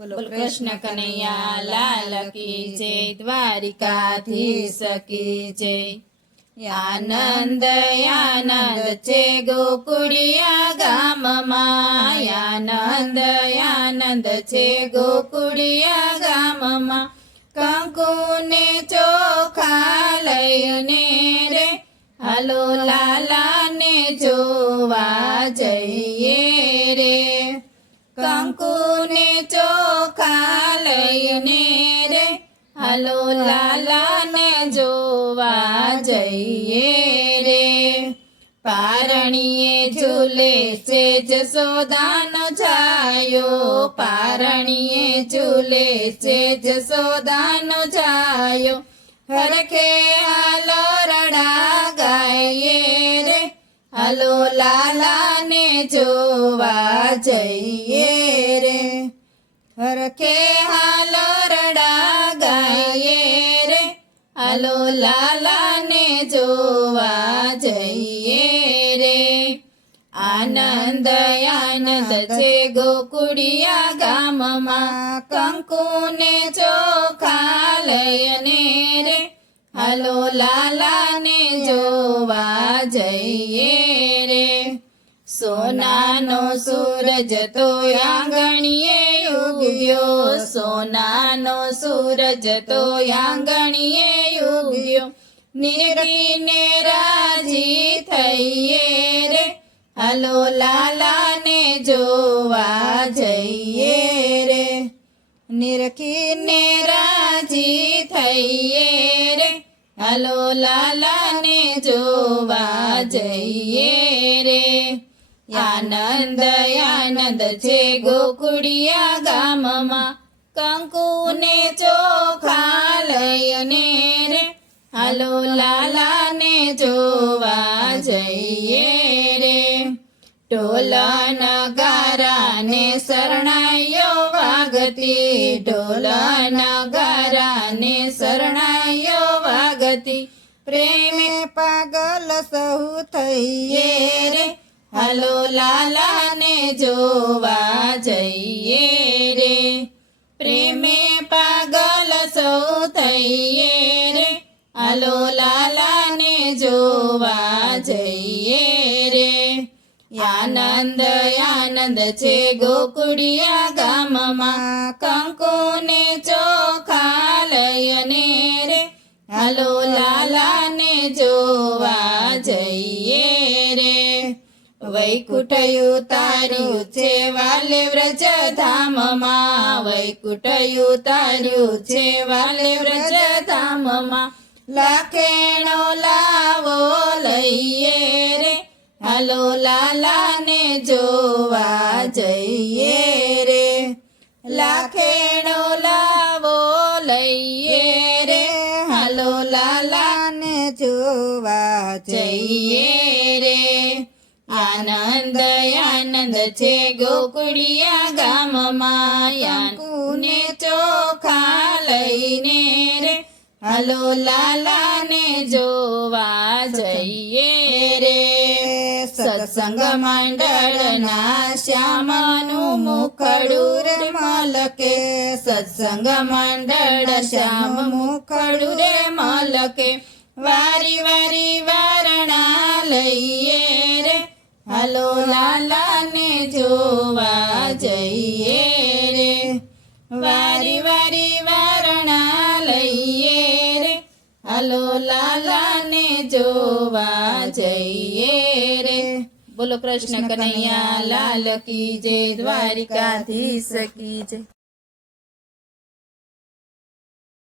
બોલો કૃષ્ણ કનૈયા લાલ કી જય દ્વારિકાધીશ કી જય. આનંદ આનંદ છે ગોકુળિયા ગામમાં. આનંદ આનંદ છે ગોકુળિયા ગામમાં. કંકુને ચોખા લઈને રે. હાલો લાલાને જોવા જઈએ લઈને રે. હાલો લાલા ને જોવા જઈએ રે. પારણીએ ઝૂલે છે જસોદાનો જાયો. પારણીએ ઝૂલે છે જસોદાનો જાયો. હરખે હાલો રડા ગાઈએ રે. હાલો લાલા ને જોવા જઈએ રે. હરખે હાલો લાલા ને જોવા જઈએ રે. આનંદ આનંદ છે ગોકુડિયા ગામમાં. કંકુને ચોખા લઈને રે. હાલો લાલા ને જોવા જઈએ સોનાનો સૂરજ તો આંગણીએ ઉગ્યો. સોનાનો સૂરજ તો આંગણીએ ઉગ્યો. નીકળીને રાજી થઈએ રે. હલો લાલાને જોવા જઈએ રે. નિરખીને રાજી થઈએ રે. હલો લાલાને જોવા જઈએ રે. આનંદ આનંદ છે ગોકુડિયા ગામમાં કંકુને ચોખા લઈને રે. હાલો લાલાને જોવા જઈએ રે. ઢોલા ગારાને શરણાઈઓ વાગતી ઢોલા નગારા ને શરણાઈઓ વાગતી. પ્રેમે પાગલ સહુ થઈએ રે. હાલો લાલા ને જોવા જઈએ રે. પ્રેમે પાગલ સૌ થઈએ રે. હાલો લાલા ને જોવા જઈએ રે. આનંદ આનંદ છે ગોકુડિયા ગામમાં. કંકુને ચોખા લઈને રે. હાલો લાલા ને જોવા વૈકુંઠ તાર્યું છે વાલે વ્રજ ધામમાં વૈકુંઠ તાર્યું છે વાલે વ્રજ ધામમાં લાખેણો લાવો લઈએ રે. હાલો લાલા ને જોવા જઈએ રે. લાખેણો લાવો લઈએ રે. હાલો લાલા ને જોવા જઈએ રે. આનંદ આનંદ છે ગોકુળિયા ગામમાં. કુને ચોખા લઈને રે. હાલો લાલા ને જોવા જઈએ રે. સત્સંગ મંડળના શ્યામનું મુખડું રે મલકે. સત્સંગ મંડળ શ્યામ મુખડું રે મલકે. વારી વારી વારણા લઈએ રે. હાલો લાલા ને જોવા જઈએ રે. વારી વારી વારણા લઈએ રે. હાલો લાલા ને જોવા જઈએ રે. બોલો કૃષ્ણ કનૈયા લાલ કી જય દ્વારિકાધીશ કી જય.